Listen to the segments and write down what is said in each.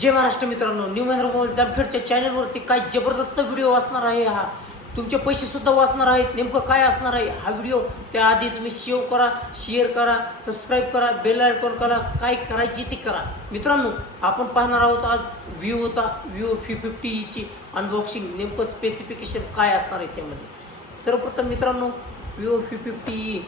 जय महाराष्ट्र मित्रांनो, new Mahendra mobile जामखेडच्या चॅनलवरती काय जबरदस्त व्हिडिओ असणार आहे. हा तुमचे पैसे सुद्धा वाचणार आहेत. नेमकं काय असणार आहे हा व्हिडिओ, त्याआधी तुम्ही सेव्ह करा, शेअर करा, सबस्क्राईब करा, बेल आयकॉन करा, काय करायची ती करा. मित्रांनो, आपण पाहणार आहोत आज विवो V50ची अनबॉक्सिंग. नेमकं स्पेसिफिकेशन काय असणार आहे त्यामध्ये. सर्वप्रथम मित्रांनो, विवो V50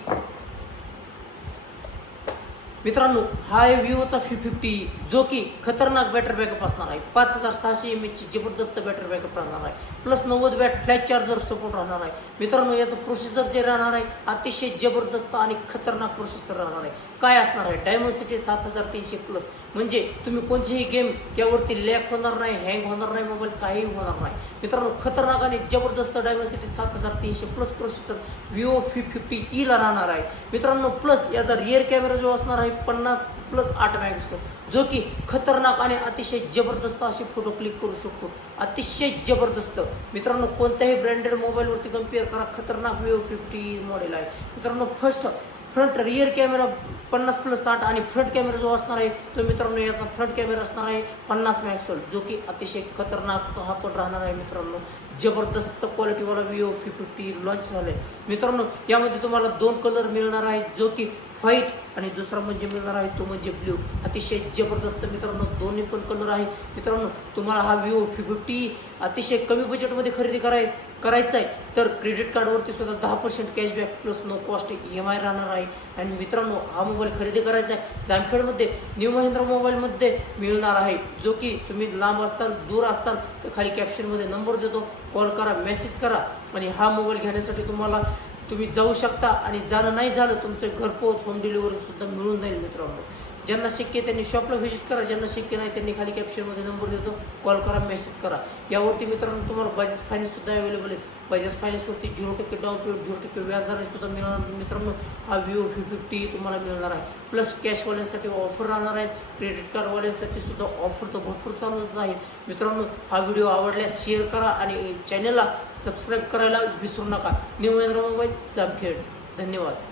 मित्रांनो, हा आहे विवोचा V50 जो की खतरनाक बॅटरी बॅकअप असणार आहे. 5600 mAh ची जबरदस्त बॅटरी बॅकअप राहणार आहे. Plus 90 watt flash charger support राहणार आहे. मित्रांनो, याचं प्रोसेसर जे राहणार आहे अतिशय जबरदस्त आणि खतरनाक प्रोसेसर राहणार आहे. काय असणार आहे, डायमेन्सिटी 7300 प्लस, म्हणजे तुम्ही कोणतीही गेम त्यावरती लॅग होणार नाही, हँग होणार नाही, मोबाईल काहीही होणार नाही. मित्रांनो, खतरनाक आणि जबरदस्त डायमेन्सिटी 7300 प्लस प्रोसेसर विवो V50e ला राहणार आहे. मित्रांनो, प्लस याचा रिअर कॅमेरा जो असणार आहे 50+8 मेगापिक्सल, जो की खतरनाक आणि अतिशय जबरदस्त असे फोटो क्लिक करू शकतो. अतिशय जबरदस्त. मित्रांनो, कोणत्याही ब्रँडेड मोबाईलवरती कम्पेअर करा, खतरनाक विवो V50 मॉडेल आहे. मित्रांनो, फ्रंट रिअर कॅमेरा 50+8 आणि फ्रंट कॅमेरा जो असणार आहे तो मित्रांनो याचा फ्रंट कॅमेरा असणार आहे 50 मेगापिक्सल, जो की अतिशय खतरनाक हा पण राहणार आहे. मित्रांनो, जबरदस्त क्वालिटीवाला विवो V50 लॉन्च झालं आहे. मित्रांनो, यामध्ये तुम्हाला 2 कलर मिळणार आहेत, जो की व्हाईट आणि दुसरा म्हणजे मिळणार आहे तो म्हणजे ब्ल्यू. अतिशय जबरदस्त मित्रांनो, दोन्ही पण कलर आहे. मित्रांनो, तुम्हाला हा विवो V50 अतिशय कमी बजेटमध्ये खरेदी करायचं आहे तर क्रेडिट कार्डवरती सुद्धा 10% cashback plus no cost EMI राहणार आहे. आणि मित्रांनो, हा मोबाईल खरेदी करायचा आहे जामखेडमध्ये न्यू महेंद्र मोबाईलमध्ये मिळणार आहे, जो की तुम्ही लांब असताल, दूर असताल तर खाली कॅप्शनमध्ये नंबर देतो, कॉल करा, मेसेज करा आणि हा मोबाईल घेण्यासाठी तुम्ही जाऊ शकता. आणि जाणं नाही झालं तुमचं घरपोच होम डिलिव्हरी सुद्धा मिळून जाईल. मित्रांनो, ज्यांना शक्य आहे त्यांनी शॉपला व्हिजिट करा, ज्यांना शक्य नाही त्यांनी खाली कॅप्शनमध्ये नंबर देतो, कॉल करा, मेसेज करा. यावरती मित्रांनो तुम्हाला बजाज फायनान्स सुद्धा अवेलेबल आहेत. बजाज फायनान्सवरती 0% डाऊन पेमेंट, 0% व्याजाने सुद्धा मिळणार. मित्रांनो, हा विवो V50 तुम्हाला मिळणार आहे. प्लस कॅशवाल्यांसाठी ऑफर राहणार आहेत, क्रेडिट कार्डवाल्यांसाठी सुद्धा ऑफर तर भरपूर चालूच आहे. मित्रांनो, हा व्हिडिओ आवडल्यास शेअर करा आणि चॅनलला सबस्क्राईब करायला विसरू नका. New Mahendra mobile Jamkhed. धन्यवाद.